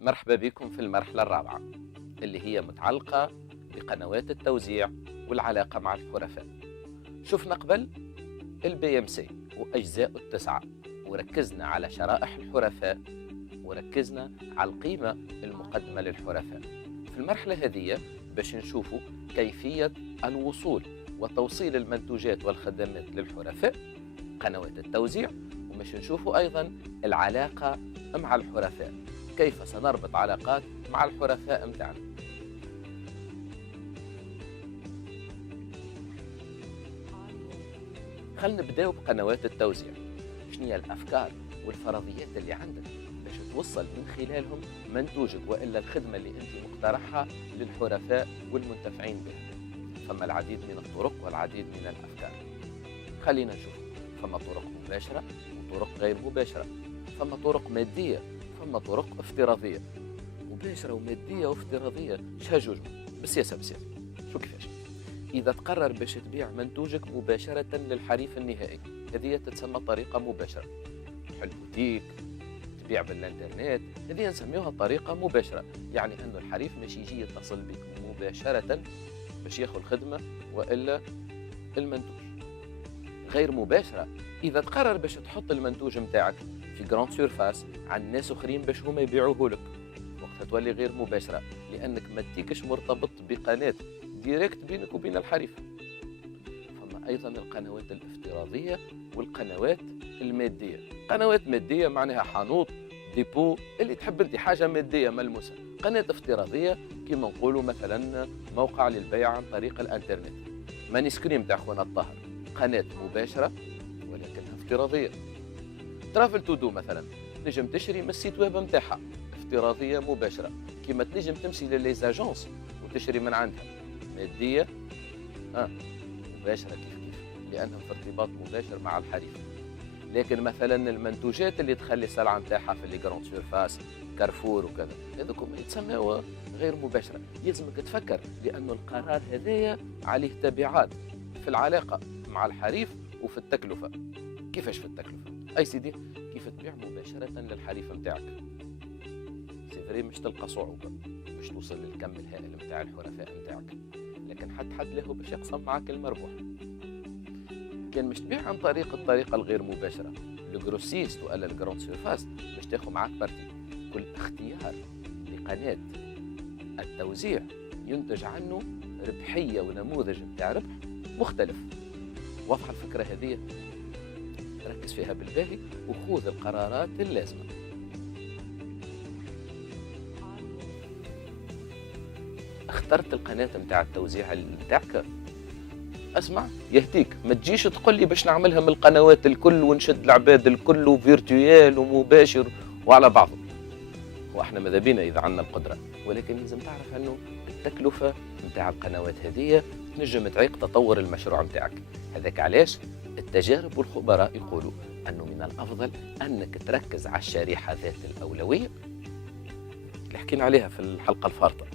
مرحبا بكم في المرحلة الرابعة اللي هي متعلقة بقنوات التوزيع والعلاقة مع الحرفاء. شفنا قبل البي ام سي وأجزاء التسعة، وركزنا على شرائح الحرفاء وركزنا على القيمة المقدمة للحرفاء. في المرحلة هذه باش نشوفوا كيفية الوصول وتوصيل المنتوجات والخدمات للحرفاء، قنوات التوزيع، ومش نشوفوا أيضا العلاقة مع الحرفاء، كيف سنربط علاقات مع الحرفاء متاعنا. خلينا نبداو بقنوات التوزيع. شنو هي الأفكار والفرضيات اللي عندك باش توصل من خلالهم منتوجك وإلا الخدمة اللي أنت مقترحها للحرفاء والمنتفعين بها؟ فما العديد من الطرق والعديد من الأفكار. خلينا نشوف، فما طرق مباشرة وطرق غير مباشرة، فما طرق مادية فما طرق افتراضية. مباشرة ومادية وافتراضية شهجوج بالسياسة. شو كيفاش؟ إذا تقرر باش تبيع منتوجك مباشرة للحريف النهائي، هذه تتسمى طريقة مباشرة. تحل بوتيك، تبيع بالانترنت، هذه نسميوها طريقة مباشرة، يعني أنه الحريف مش يجي يتصل بك مباشرة باش ياخذ خدمة وإلا المنتوج. غير مباشرة، إذا تقرر باش تحط المنتوج متاعك في جراند سيرفاس عن ناس أخرين باش هما يبيعوه لك، وقتها تولي غير مباشرة، لأنك ما تيكش مرتبط بقناة ديريكت بينك وبين الحريف. فما أيضا القنوات الافتراضية والقنوات المادية. قنوات مادية معناها حانوت، ديبو، اللي تحب انت حاجة مادية ملموسة. قناة افتراضية كما نقولوا مثلا موقع للبيع عن طريق الانترنت. ماني سكريم تاع خونا الطاهر، قناة مباشرة ولكنها افتراضية. ترافل تو دو مثلا، تنجم تشري من السيت ويب نتاعها، افتراضية مباشرة. كما تنجم تمشي لليزاجونس وتشري من عندها، مادية مباشرة كيف لأنهم في ارتباط مباشر مع الحريف. لكن مثلا المنتوجات اللي تخلي السلعة نتاعها في لي جراند سيرفاس كارفور وكذا، هذوكم يتسموا غير مباشرة. يلزمك تفكر، لأنه القرار هذايا عليه تبعات في العلاقة مع الحريف وفي التكلفة. كيفاش في التكلفة؟ أي سيدي، كيف تبيع مباشرة للحريف نتاعك؟ سيفري مش تلقى صعوبة باش توصل للكم الهائل نتاع الحرفاء نتاعك، لكن حد له باش يقسم معك المربوح. كان مش تبيع عن طريق الطريقة الغير مباشرة، الجروسيست ولا الجراند سيرفاس باش تاخذ معك بارتي. كل اختيار لقناة التوزيع ينتج عنه ربحية ونموذج نتاع ربح مختلف. واضحة الفكرة هذه؟ ركز فيها بالباهي وخذ القرارات اللازمة. اخترت القناة نتاع التوزيع نتاعك، اسمع يهديك، ما تجيش تقول لي باش نعملها من القنوات الكل ونشد العباد الكل وفيرتويال ومباشر وعلى بعضه. واحنا ماذا بينا اذا عندنا القدرة، ولكن لازم تعرف انه التكلفة نتاع القنوات هذه تنجم تعيق تطور المشروع نتاعك. هذاك علاش التجارب والخبراء يقولوا انه من الافضل انك تركز على الشريحة ذات الاولوية اللي حكينا عليها في الحلقة الفارطة،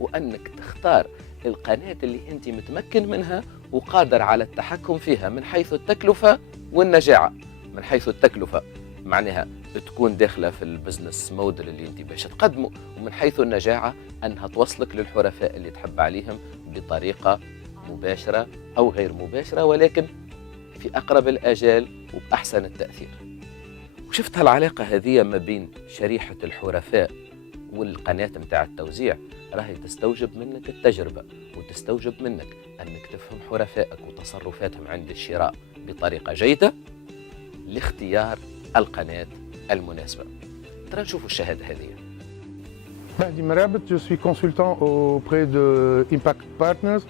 وانك تختار القناة اللي انت متمكن منها وقادر على التحكم فيها من حيث التكلفة والنجاعة. من حيث التكلفة معناها تكون داخلة في البزنس موديل اللي انت باش تقدمه، ومن حيث النجاعة انها توصلك للحرفاء اللي تحب عليهم بطريقة مباشرة او غير مباشرة، ولكن في اقرب الاجال وباحسن التأثير. وشفت هالعلاقة هذه ما بين شريحة الحرفاء والقناة متاع التوزيع، راهي تستوجب منك التجربة وتستوجب منك أنك تفهم حرفائك وتصرفاتهم عند الشراء بطريقة جيدة لاختيار القناة المناسبة. ترى نشوفوا الشهادة هذه. Mehdi Merabet, je suis consultant auprès de Impact Partners,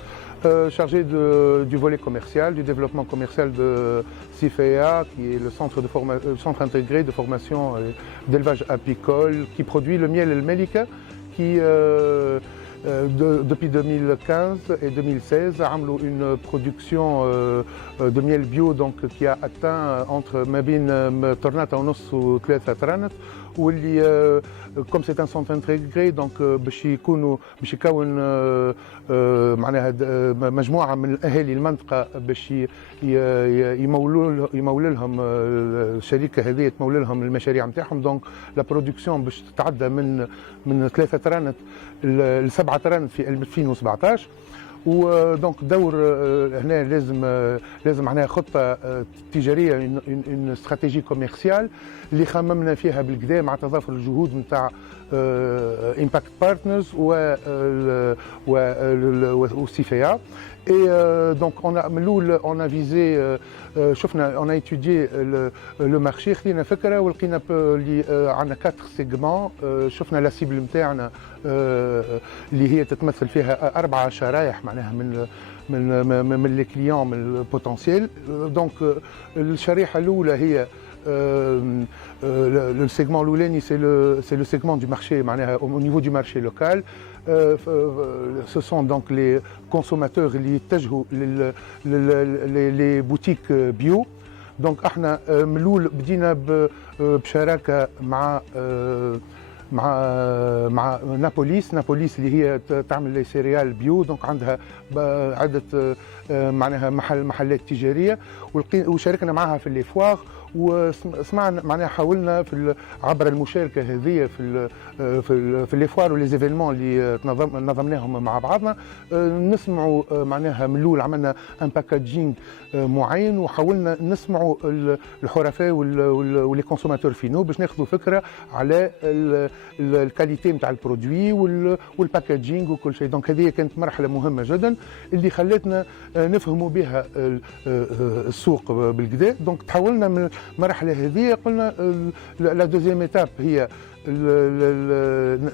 chargé du volet commercial, du développement commercial de CIFEA, qui est le centre intégré de formation d'élevage apicole, qui produit le miel El Melika, qui depuis 2015 et 2016 عملوا une production de miel bio donc qui a atteint entre ما بين طرنات ونص وثلاثة طرنات واللي comme c'est un centre intégré donc باش يكون معناها مجموعه من اهالي المنطقه باش يمولوا لهم الشركه هذه تمول لهم المشاريع نتاعهم دونك لا برودكسيون باش تتعدى من 3 طرنات ل 7 طرنات في 2017 ودونك دور هنا لازم معناها خطه تجاريه اون استراتيجي كوميرسيال اللي خممنا فيها بالكدا مع تضافر الجهود نتاع امباكت بارتنرز والسيفيا. Et donc on a visé, on a étudié le marché, خدينا فكره ولقينا اللي عندنا 4 سيجمون. شفنا لا سيبل نتاعنا اللي هي تتمثل فيها 4 شرايح معناها من لي كليون من البوتنسيال. دونك الشريحه الاولى هي le segment l'ouleni, c'est le segment du marché, au niveau du marché local. Ce sont donc les consommateurs qui يتجهوا les boutiques bio. Donc احنا ملول بدينا بشراكه مع نابوليس اللي هي تعمل لي سيريال بيو. دونك عندها عده معناها محلات تجاريه وشاركنا معها في لي فواغ وسمعنا معناها حاولنا عبر المشاركه هذه في لي فوار ولي زيفينمون اللي نظمناهم مع بعضنا نسمعوا معناها من الاول عملنا ان باكاجينغ معين وحاولنا نسمعوا الحرفاء ولي كونسوماتور فينو باش ناخذوا فكره على الكاليتي نتاع البرودوي والباكاجينغ وكل شيء. دونك هذه كانت مرحله مهمه جدا اللي خلتنا نفهموا بها السوق بالكدا. دونك تحولنا من المرحله هذه قلنا لا دوزيام ايتاب هي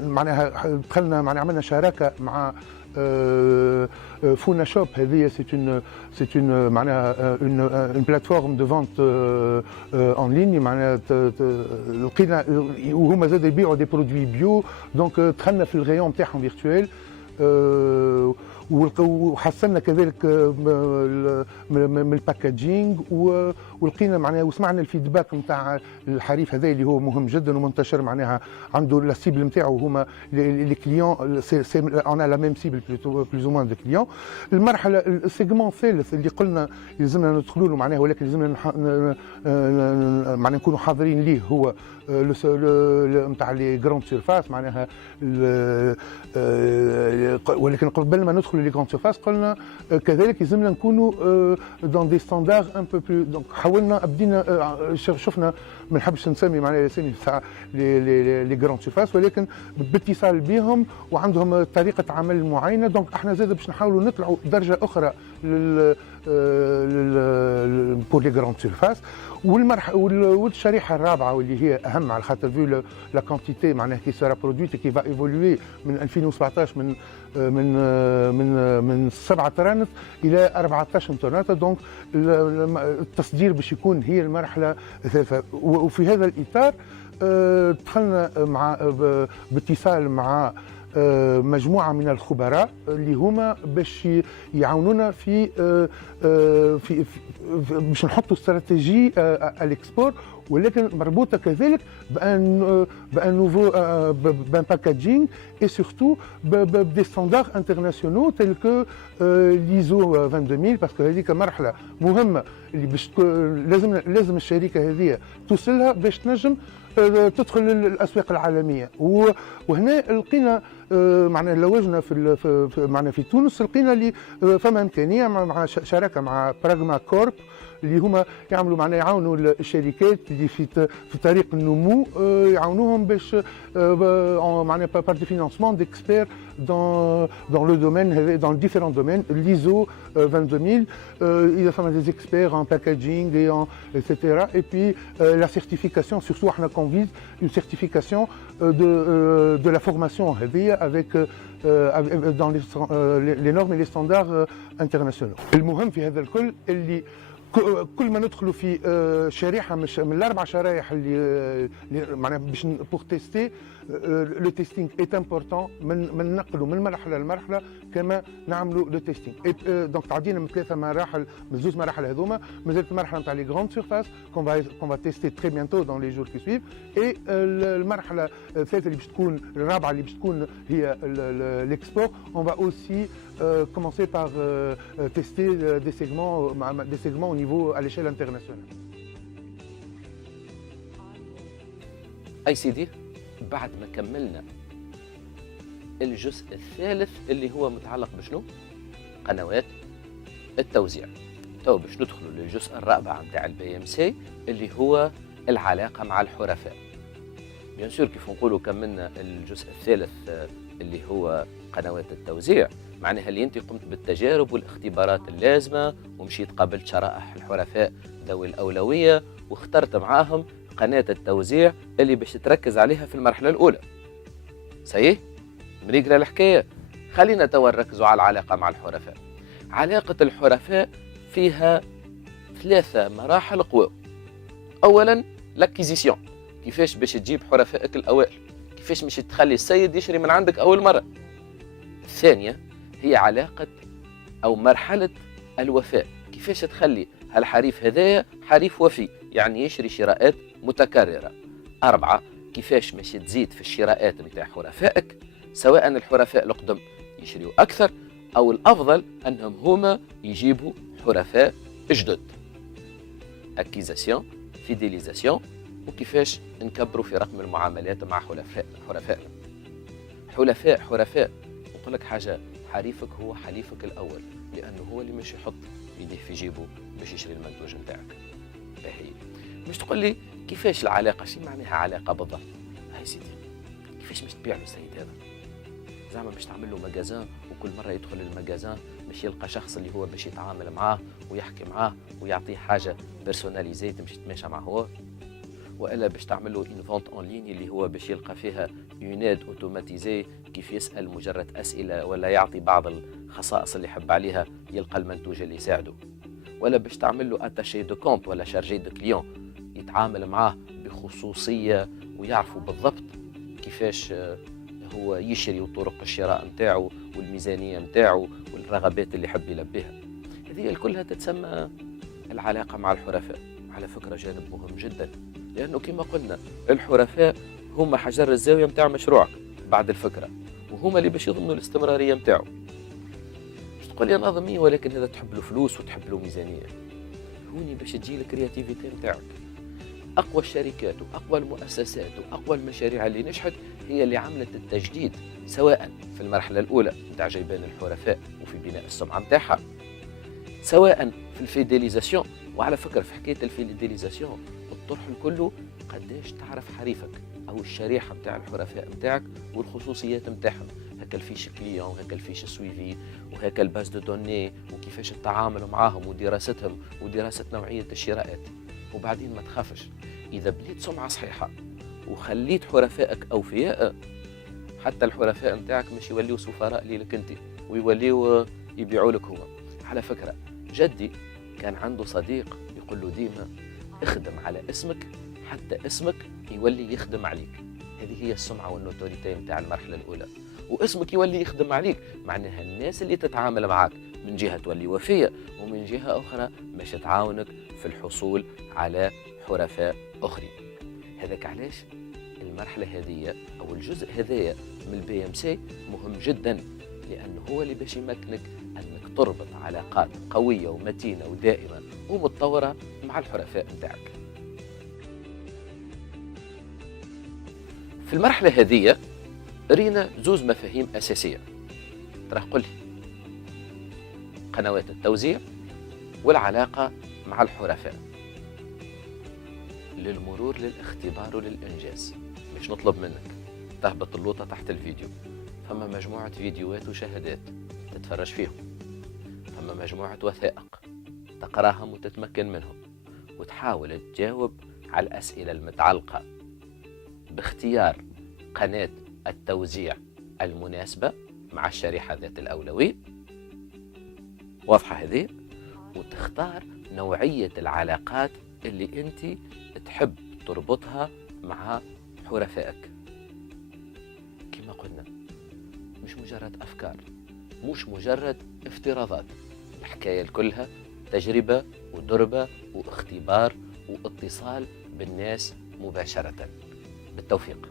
معناها دخلنا معناها عملنا شراكه مع فونا شوب. هذه سي اون معناها اون بلاتفورم دو فونت اون لين معناها لقينا وهما زاد يبيعوا دي برودوي بيو. دونك دخلنا في الغيون نتاعهم فيرتوال وحسنا كذلك من الباكاجينغ ولقينا معناها وسمعنا الفيدباك نتاع الحريف هذا اللي هو مهم جدا ومنتشر معناها عنده لا سيبل نتاعو هما لي كليون اون لا ميم سيبل بلوز او موان دو كليون. المرحله السيجمون الثالث اللي قلنا لازمنا ندخلوا له معناها ولكن لازمنا معناها نكونوا حاضرين ليه هو نتاع لي جراند سيرفاس معناها ولكن قبل ما ندخل لي جراند سيرفاس قلنا كذلك لازمنا نكونوا دون دي ستاندار ان بو بلو. دونك حاولنا بدينا شفنا ما نحبش نسمي معناها الاسامي تاع لي جراند سيرفاس ولكن باتصال بهم وعندهم طريقه عمل معينه. دونك احنا زاد باش نحاولوا نطلعوا درجه اخرى بور لي جراند سيرفاس. والشريحه الرابعه واللي هي اهم على خاطر فيو لا كونتيتي معناها كي سورا برودويت كي فا ايفولوي من 2017 من 7 طرانات الى 14 طرانات. دونك التصدير باش يكون هي المرحله الثالثه. وفي هذا الاطار دخلنا باتصال مع مجموعه من الخبراء اللي هما باش يعاونونا في باش نحطوا استراتيجيه الاكسبور ولكن مربوطه كذلك بان نوفو بان باكاجينغ اي سورتو بدي ستاندار انترناسيونال تيل كو ليزو 22000 باسكو هذيك مرحله مهمه اللي باش لازم الشركه هذه توصلها باش تنجم تدخل الاسواق العالميه. وهنا لقينا معنا لوجنا معنا في تونس لقينا اللي فما امكانيه مع شراكه مع براغما كورب اللي هما يعملوا معنا يعاونوا الشركات اللي في طريق النمو يعاونوهم باش معنا بار دي فينانسمون ديكسبير dans le domaine dans différents domaines l'ISO 22000 il y a فما des experts en packaging et en etc. et puis la certification surtout احنا qu'on vise une certification de la formation هذه avec dans les normes et les standards internationaux. المهم في هذا الكل اللي كل ما ندخلوا في شريحه مش من الاربع شرايح اللي معناها باش بور تيستي لو تيستينغ ايت امبورطون من نقلوا من مرحله لمرحله كما نعملوا لو تيستينغ. دونك تعدينا من 3 مراحل من 2 مراحل هذوما، مازالت المرحله نتاع لي غروند سيرفاس كون فا تيستي تري بيانتو دون لي جور كي سويف، اي المرحله الثالثه اللي باش تكون الرابعه اللي باش تكون هي l'export. On va aussi commencer par tester des segments au niveau à l'échelle internationale. اي سيدي، بعد ما كملنا الجزء الثالث اللي هو متعلق بشنو؟ قنوات التوزيع. تو باش ندخلوا للجزء الرابع نتاع البي ام سي اللي هو العلاقه مع الحرفاء. بيان سور كيف نقولوا كملنا الجزء الثالث اللي هو قنوات التوزيع، معناها اللي انت قمت بالتجارب والاختبارات اللازمه ومشيت قابلت شرائح الحرفاء ذوي الاولويه واخترت معاهم قناه التوزيع اللي باش تركز عليها في المرحله الاولى. صحيح؟ مريقنا الحكايه. خلينا توا نركزوا على العلاقه مع الحرفاء. علاقه الحرفاء فيها 3 مراحل قوى. اولا لاكيزيسيون، كيفاش باش تجيب حرفائك الاوائل، كيفاش باش تخلي السيد يشري من عندك اول مره. الثانيه هي علاقه او مرحله الوفاء، كيفاش تخلي هالحريف هذايا حريف وفي، يعني يشري شراءات متكرره. 4 كيفاش باش تزيد في الشراءات نتاع حرفائك، سواء الحرفاء القدم يشريوا اكثر او الافضل انهم هما يجيبوا حرفاء جدد. اكيزاسيون، فيديليزاسيون، وكيفاش نكبروا في رقم المعاملات مع حرفائنا. حرفاء نقول لك حاجه، حريفك هو حليفك الاول، لانه هو اللي مش يحط يديه في جيبه باش يشري المنتوج نتاعك. باهي، مش تقول لي كيفاش العلاقه، شي معناها علاقه بالضبط؟ هاي سيدي، كيفاش باش تبيع له السيد هذا؟ زعما باش تعمل له مجازان وكل مره يدخل المجازان باش يلقى شخص اللي هو باش يتعامل معاه ويحكي معاه ويعطيه حاجه بيرسوناليزي تمشي تتماشى معه هو؟ والا باش تعمل له ان فونت اون لين اللي هو باش يلقى فيها يوناد اوتوماتيزي كيف يسال مجرد اسئله ولا يعطي بعض الخصائص اللي يحب عليها يلقى المنتوج اللي يساعده؟ ولا باش تعمل له اتاشي دو كونت ولا شارجي دو كليون يتعامل معاه بخصوصيه ويعرفوا بالضبط كيفاش هو يشري وطرق الشراء نتاعو والميزانيه نتاعو والرغبات اللي يحب يلبيها. هذه كلها تتسمى العلاقه مع الحرفاء. على فكره جانب مهم جدا، لانه كما قلنا الحرفاء هما حجر الزاويه نتاع مشروعك بعد الفكره، وهما اللي باش يضمنوا الاستمراريه نتاعو. مش تقول لي نظميه ولكن هذا تحب له فلوس وتحب له ميزانيه، هوني باش تجي الكرياتيفيتي نتاعك. اقوى الشركات واقوى المؤسسات واقوى المشاريع اللي نجحت هي اللي عملت التجديد، سواء في المرحله الاولى نتاع جيبان الحرفاء وفي بناء السمعه نتاعها، سواء في الفيديليزاسيون. وعلى فكره في حكايه الفيديليزاسيون الطرح الكله قداش تعرف حريفك او الشريحه نتاع الحرفاء نتاعك والخصوصيات نتاعهم، هكا الفيش كليون، هكا الفيش سويفي، وهكا الباز دو دوني، وكيفاش التعامل معاهم ودراستهم ودراسه نوعيه الشراءات. وبعدين ما تخافش، اذا بنيت سمعه صحيحه وخليت حرفائك اوفياء، حتى الحرفاء نتاعك مش يوليو سفراء ليك انت ويوليو يبيعوا لك هما. على فكره جدي كان عنده صديق يقول له ديما اخدم على اسمك حتى اسمك يولي يخدم عليك. هذه هي السمعه والنوتوريتي نتاع المرحله الاولى، واسمك يولي يخدم عليك، معناها الناس اللي تتعامل معك من جهه تولي وفيه، ومن جهه اخرى باش تعاونك في الحصول على حرفاء اخرين. هذاك علاش المرحله هذه او الجزء هذايا من البي ام سي مهم جدا، لانه هو اللي باش يمكنك انك تربط علاقات قويه ومتينه ودائمه ومتطوره مع الحرفاء نتاعك. في المرحله هذه رينا زوز مفاهيم اساسيه. ترى قل لي قنوات التوزيع والعلاقه مع الحرفاء. للمرور للاختبار وللإنجاز مش نطلب منك تهبط اللوطة تحت الفيديو، فما مجموعة فيديوهات وشهادات تتفرج فيهم، فما مجموعة وثائق تقراهم وتتمكن منهم، وتحاول تجاوب على الأسئلة المتعلقة باختيار قناة التوزيع المناسبة مع الشريحة ذات الأولوية. واضحة هذه؟ وتختار نوعية العلاقات اللي أنت تحب تربطها مع حرفائك. كما قلنا مش مجرد أفكار، مش مجرد افتراضات، الحكاية كلها تجربة ودربة واختبار واتصال بالناس مباشرة. بالتوفيق.